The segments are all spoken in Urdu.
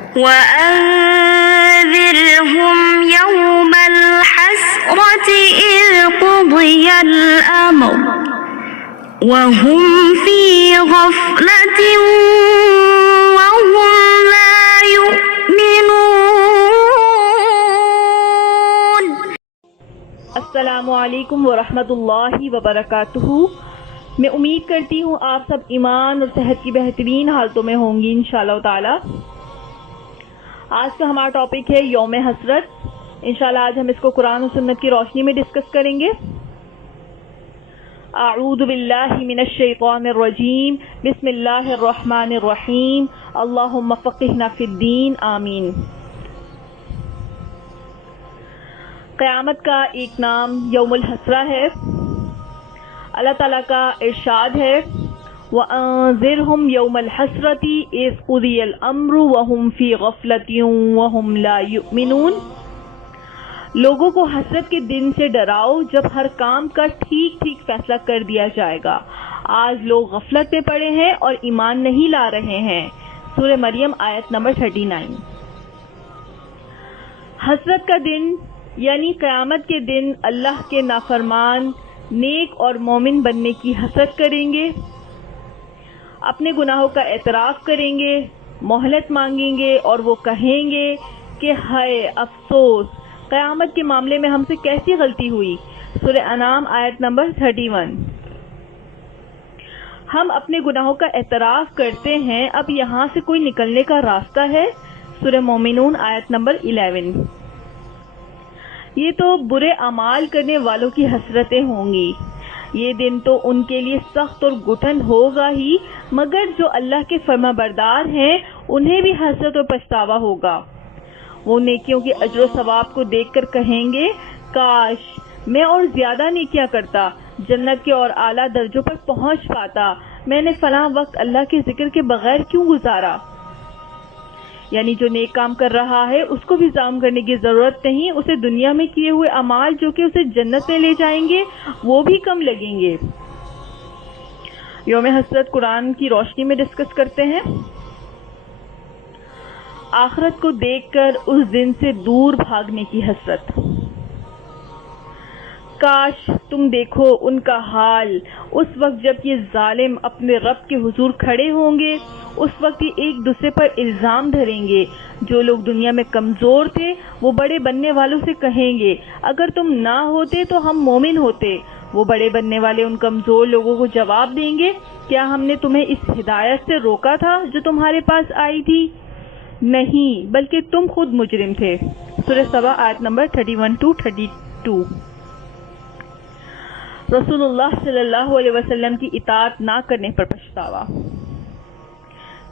وأنذرهم يوم الحسرة إذ قضي الأمر وهم في غفلة وهم لا يؤمنون۔ السلام علیکم ورحمۃ اللہ وبرکاتہ۔ میں امید کرتی ہوں آپ سب ایمان اور صحت کی بہترین حالتوں میں ہوں گی انشاءاللہ تعالی۔ آج کا ہمارا ٹاپک ہے یوم حسرت۔ انشاءاللہ آج ہم اس کو قرآن و سنت کی روشنی میں ڈسکس کریں گے۔ اعوذ باللہ من الشیطان الرجیم، بسم اللہ الرحمن الرحیم، اللہم فقہنا فی الدین، آمین۔ قیامت کا ایک نام یوم الحسرہ ہے۔ اللہ تعالیٰ کا ارشاد ہے وَأَنذِرْهُمْ يَوْمَ الْحَسْرَةِ إِذْ قُضِيَ الْأَمْرُ وَهُمْ فِي غَفْلَةٍ وَهُمْ لَا يُؤْمِنُونَ۔ لوگوں کو حسرت کے دن سے ڈراؤ جب ہر کام کا ٹھیک ٹھیک فیصلہ کر دیا جائے گا۔ آج لوگ غفلت میں پڑے ہیں اور ایمان نہیں لا رہے ہیں۔ سورہ مریم آیت نمبر 39۔ حسرت کا دن یعنی قیامت کے دن اللہ کے نافرمان نیک اور مومن بننے کی حسرت کریں گے، اپنے گناہوں کا اعتراف کریں گے، مہلت مانگیں گے اور وہ کہیں گے کہ ہائے افسوس، قیامت کے معاملے میں ہم سے کیسی غلطی ہوئی۔ سورہ انعام آیت نمبر 31۔ ہم اپنے گناہوں کا اعتراف کرتے ہیں، اب یہاں سے کوئی نکلنے کا راستہ ہے۔ سورہ مومنون آیت نمبر 11۔ یہ تو برے اعمال کرنے والوں کی حسرتیں ہوں گی۔ یہ دن تو ان کے لیے سخت اور گھٹن ہوگا ہی، مگر جو اللہ کے فرما بردار ہیں انہیں بھی حسرت اور پچھتاوا ہوگا۔ وہ نیکیوں کے اجر و ثواب کو دیکھ کر کہیں گے کاش میں اور زیادہ نیکیاں کرتا، جنت کے اور اعلیٰ درجوں پر پہنچ پاتا، میں نے فلاں وقت اللہ کے ذکر کے بغیر کیوں گزارا۔ یعنی جو نیک کام کر رہا ہے اس کو بھی ظلم کرنے کی ضرورت نہیں، اسے دنیا میں کیے ہوئے اعمال جو کہ اسے جنت میں لے جائیں گے وہ بھی کم لگیں گے۔ یوم حسرت قرآن کی روشنی میں ڈسکس کرتے ہیں۔ آخرت کو دیکھ کر اس دن سے دور بھاگنے کی حسرت۔ کاش تم دیکھو ان کا حال اس وقت جب یہ ظالم اپنے رب کے حضور کھڑے ہوں گے۔ اس وقت یہ ایک دوسرے پر الزام دھریں گے۔ جو لوگ دنیا میں کمزور تھے وہ بڑے بننے والوں سے کہیں گے اگر تم نہ ہوتے تو ہم مومن ہوتے۔ وہ بڑے بننے والے ان کمزور لوگوں کو جواب دیں گے کیا ہم نے تمہیں اس ہدایت سے روکا تھا جو تمہارے پاس آئی تھی؟ نہیں، بلکہ تم خود مجرم تھے۔ سورہ سبا آیت نمبر 31-32۔ رسول اللہ صلی اللہ علیہ وسلم کی اطاعت نہ کرنے پر پچھتاوا۔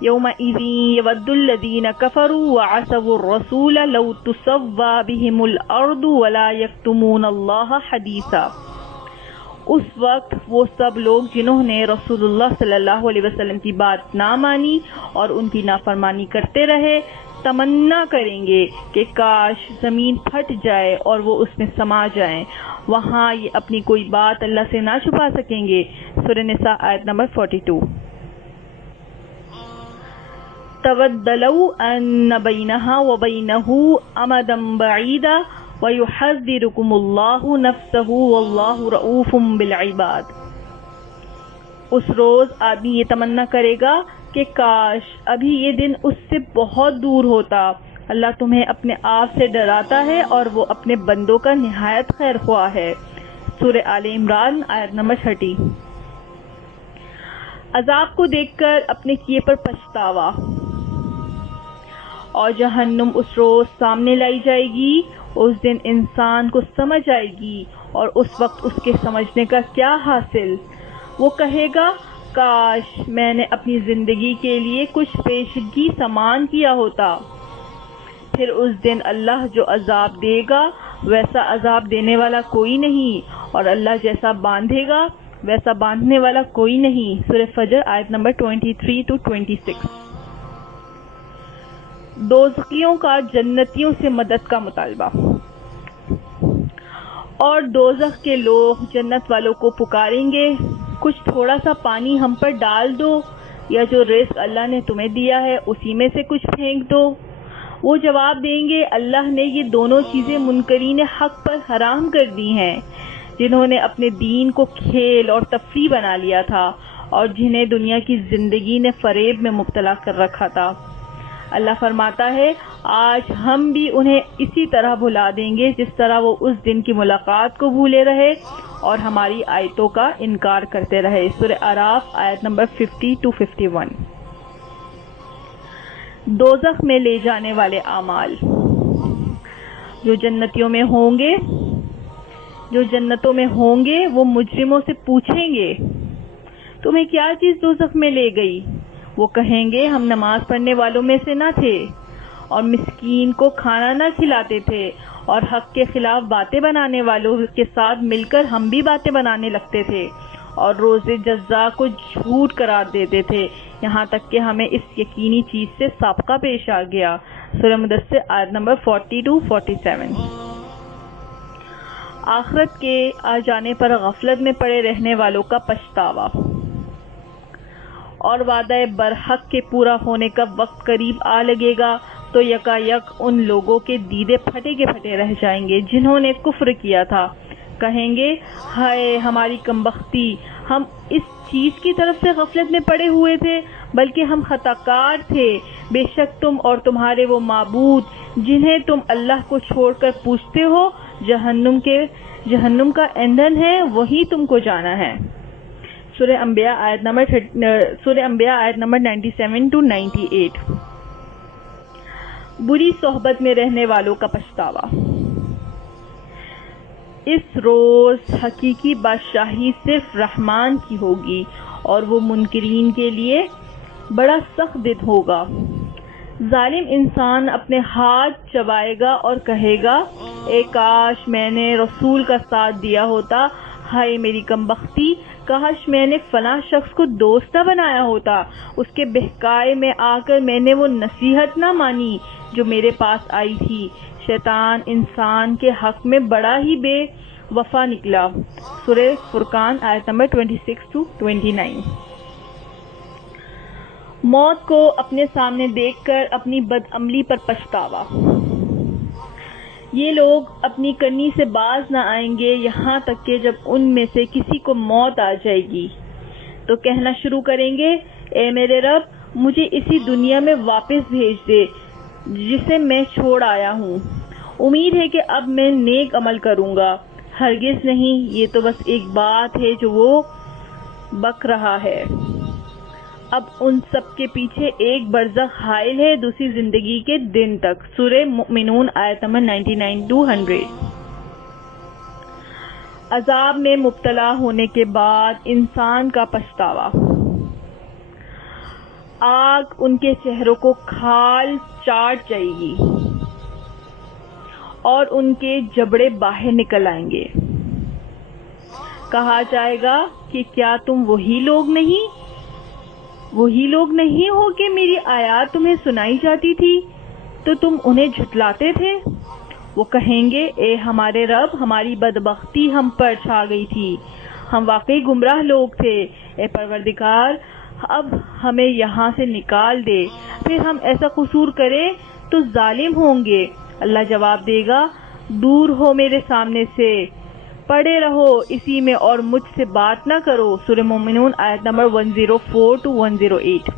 یومئذ یود الذین کفروا وعصوا الرسول لو تسوی بهم الارض ولا یکتمون اللہ حدیثا۔ اس وقت وہ سب لوگ جنہوں نے رسول اللہ صلی اللہ علیہ وسلم کی بات نہ مانی اور ان کی نافرمانی کرتے رہے تمنا کریں گے کہ کاش زمین پھٹ جائے اور وہ اس میں سما جائیں، وہاں یہ اپنی کوئی بات اللہ سے نہ چھپا سکیں گے۔ سورہ نساء آیت نمبر 42۔ تود لو ان بینہا وبینہ امدا بعیدا وَيُحَذِّرُكُمُ اللَّهُ نَفْسَهُ وَاللَّهُ رَءُوفٌ بِالْعِبَادِ۔ اس روز آدمی یہ تمنا کرے گا کہ کاش ابھی یہ دن اس سے بہت دور ہوتا۔ اللہ تمہیں اپنے آپ سے ڈراتا ہے اور وہ اپنے بندوں کا نہایت خیر خواہ ہے۔ سورہ آل عمران آیت نمبر 30۔ عذاب کو دیکھ کر اپنے کیے پر پچھتاوا۔ اور جہنم اس روز سامنے لائی جائے گی۔ اس دن انسان کو سمجھ آئے گی اور اس وقت اس کے سمجھنے کا کیا حاصل۔ وہ کہے گا کاش میں نے اپنی زندگی کے لیے کچھ پیشگی سامان کیا ہوتا۔ پھر اس دن اللہ جو عذاب دے گا ویسا عذاب دینے والا کوئی نہیں، اور اللہ جیسا باندھے گا ویسا باندھنے والا کوئی نہیں۔ سورہ فجر آیت نمبر 23-26۔ دوزخیوں کا جنتیوں سے مدد کا مطالبہ۔ اور دوزخ کے لوگ جنت والوں کو پکاریں گے کچھ تھوڑا سا پانی ہم پر ڈال دو، یا جو رزق اللہ نے تمہیں دیا ہے اسی میں سے کچھ پھینک دو۔ وہ جواب دیں گے اللہ نے یہ دونوں چیزیں منکرین حق پر حرام کر دی ہیں، جنہوں نے اپنے دین کو کھیل اور تفریح بنا لیا تھا اور جنہیں دنیا کی زندگی نے فریب میں مبتلا کر رکھا تھا۔ اللہ فرماتا ہے آج ہم بھی انہیں اسی طرح بھلا دیں گے جس طرح وہ اس دن کی ملاقات کو بھولے رہے اور ہماری آیتوں کا انکار کرتے رہے۔ سورہ اعراف آیت نمبر 50-51۔ دوزخ میں لے جانے والے اعمال۔ جو جنتوں میں ہوں گے وہ مجرموں سے پوچھیں گے تمہیں کیا چیز دوزخ میں لے گئی؟ وہ کہیں گے ہم نماز پڑھنے والوں میں سے نہ تھے اور مسکین کو کھانا نہ کھلاتے تھے اور حق کے خلاف باتیں بنانے والوں کے ساتھ مل کر ہم بھی باتیں بنانے لگتے تھے اور روز جزا کو جھوٹ قرار دیتے تھے، یہاں تک کہ ہمیں اس یقینی چیز سے سابقہ پیش آ گیا۔ سورہ مدثر آیت نمبر 40-47۔ آخرت کے آ جانے پر غفلت میں پڑے رہنے والوں کا پچھتاوا اور وعدہ برحق کے پورا ہونے کا وقت قریب آ لگے گا تو یکا یک ان لوگوں کے دیدے پھٹے کے پھٹے رہ جائیں گے جنہوں نے کفر کیا تھا، کہیں گے ہائے ہماری کمبختی، ہم اس چیز کی طرف سے غفلت میں پڑے ہوئے تھے بلکہ ہم خطا کار تھے، بے شک تم اور تمہارے وہ معبود جنہیں تم اللہ کو چھوڑ کر پوچھتے ہو جہنم کا ایندھن ہے، وہی تم کو جانا ہے۔ سورہ انبیاء آیت نمبر 97-98۔ بری صحبت میں رہنے والوں کا پچھتاوا۔ اس روز حقیقی بادشاہی صرف رحمان کی ہوگی اور وہ منکرین کے لیے بڑا سخت دن ہوگا۔ ظالم انسان اپنے ہاتھ چبائے گا اور کہے گا اے کاش میں نے رسول کا ساتھ دیا ہوتا، ہائے میری کمبختی، کاش میں نے فلاں شخص کو دوست نہ بنایا ہوتا، اس کے بہکائے میں آ کر میں نے وہ نصیحت نہ مانی جو میرے پاس آئی تھی۔ شیطان انسان کے حق میں بڑا ہی بے وفا نکلا۔ سورہ فرقان آیت نمبر 26-29۔ موت کو اپنے سامنے دیکھ کر اپنی بدعملی پر پچھتاوا۔ یہ لوگ اپنی کرنی سے باز نہ آئیں گے یہاں تک کہ جب ان میں سے کسی کو موت آ جائے گی تو کہنا شروع کریں گے اے میرے رب مجھے اسی دنیا میں واپس بھیج دے جسے میں چھوڑ آیا ہوں، امید ہے کہ اب میں نیک عمل کروں گا۔ ہرگز نہیں، یہ تو بس ایک بات ہے جو وہ بک رہا ہے، اب ان سب کے پیچھے ایک برزخ حائل ہے دوسری زندگی کے دن تک۔ سورہ مومنون آیت نمبر 99-100۔ عذاب میں مبتلا ہونے کے بعد انسان کا پچھتاوا۔ آگ ان کے چہروں کو کھال چاٹ جائے گی اور ان کے جبڑے باہر نکل آئیں گے۔ کہا جائے گا کہ کیا تم وہی لوگ نہیں ہو کہ میری آیات تمہیں سنائی جاتی تھی تو تم انہیں جھٹلاتے تھے؟ وہ کہیں گے اے ہمارے رب ہماری بدبختی ہم پر چھا گئی تھی، ہم واقعی گمراہ لوگ تھے، اے پروردگار اب ہمیں یہاں سے نکال دے، پھر ہم ایسا قصور کریں تو ظالم ہوں گے۔ اللہ جواب دے گا دور ہو میرے سامنے سے، پڑے رہو اسی میں اور مجھ سے بات نہ کرو۔ سورہ مومنون آیت نمبر 104-108۔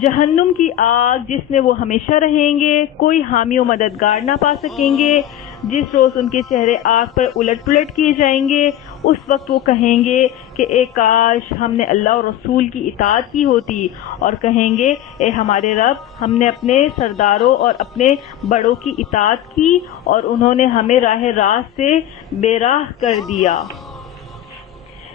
جہنم کی آگ جس میں وہ ہمیشہ رہیں گے، کوئی حامی و مددگار نہ پا سکیں گے۔ جس روز ان کے چہرے آگ پر الٹ پلٹ کیے جائیں گے، اس وقت وہ کہیں گے کہ اے کاش ہم نے اللہ اور رسول کی اطاعت کی ہوتی، اور کہیں گے اے ہمارے رب ہم نے اپنے سرداروں اور اپنے بڑوں کی اطاعت کی اور انہوں نے ہمیں راہ راست سے بے راہ کر دیا۔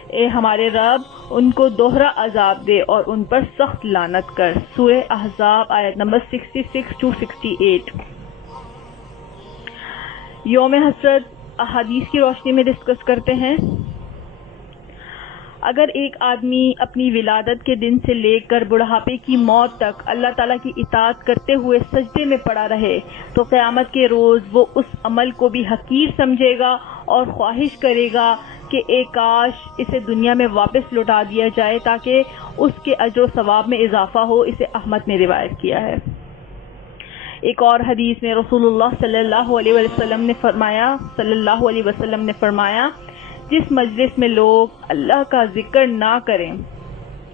اے ہمارے رب ان کو دوہرا عذاب دے اور ان پر سخت لعنت کر۔ سورہ احزاب آیت نمبر 66-68۔ یوم حسرت احادیث کی روشنی میں ڈسکس کرتے ہیں۔ اگر ایک آدمی اپنی ولادت کے دن سے لے کر بڑھاپے کی موت تک اللہ تعالیٰ کی اطاعت کرتے ہوئے سجدے میں پڑا رہے تو قیامت کے روز وہ اس عمل کو بھی حقیر سمجھے گا اور خواہش کرے گا کہ اے کاش اسے دنیا میں واپس لوٹا دیا جائے تاکہ اس کے اجر و ثواب میں اضافہ ہو۔ اسے احمد نے روایت کیا ہے۔ ایک اور حدیث میں رسول اللہ صلی اللہ علیہ وسلم نے فرمایا جس مجلس میں لوگ اللہ کا ذکر نہ کریں،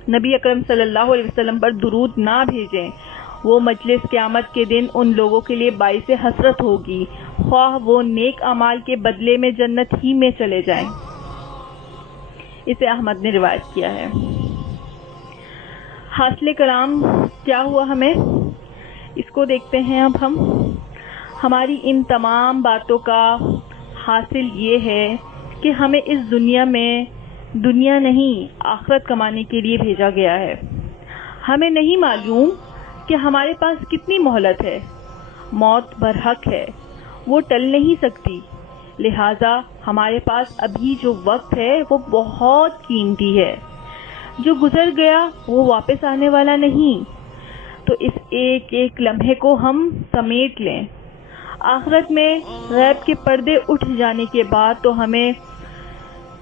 نبی اکرم صلی اللہ علیہ وسلم پر درود نہ بھیجیں، وہ مجلس قیامت کے دن ان لوگوں کے لیے باعث حسرت ہوگی، خواہ وہ نیک اعمال کے بدلے میں جنت ہی میں چلے جائیں۔ اسے احمد نے روایت کیا ہے۔ حاصل کلام کیا ہوا ہمیں، اس کو دیکھتے ہیں اب ہم۔ ہماری ان تمام باتوں کا حاصل یہ ہے کہ ہمیں اس دنیا میں دنیا نہیں آخرت کمانے کے لیے بھیجا گیا ہے۔ ہمیں نہیں معلوم کہ ہمارے پاس کتنی مہلت ہے، موت برحق ہے، وہ ٹل نہیں سکتی، لہٰذا ہمارے پاس ابھی جو وقت ہے وہ بہت قیمتی ہے، جو گزر گیا وہ واپس آنے والا نہیں، تو اس ایک ایک لمحے کو ہم سمیٹ لیں۔ آخرت میں غیب کے پردے اٹھ جانے کے بعد تو ہمیں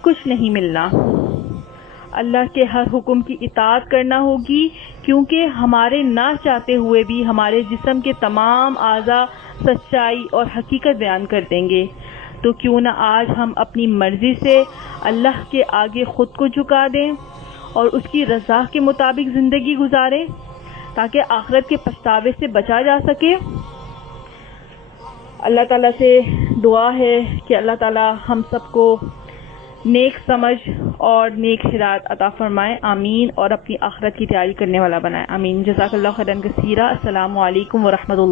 کچھ نہیں ملنا، اللہ کے ہر حکم کی اطاعت کرنا ہوگی، کیونکہ ہمارے نہ چاہتے ہوئے بھی ہمارے جسم کے تمام اعضاء سچائی اور حقیقت بیان کر دیں گے، تو کیوں نہ آج ہم اپنی مرضی سے اللہ کے آگے خود کو جھکا دیں اور اس کی رضا کے مطابق زندگی گزاریں تاکہ آخرت کے پچھتاوے سے بچا جا سکے۔ اللہ تعالیٰ سے دعا ہے کہ اللہ تعالیٰ ہم سب کو نیک سمجھ اور نیک ہدایت عطا فرمائے، آمین، اور اپنی آخرت کی تیاری کرنے والا بنائے، آمین۔ جزاک اللہ خیرا کثیرا۔ السلام علیکم ورحمۃ اللہ۔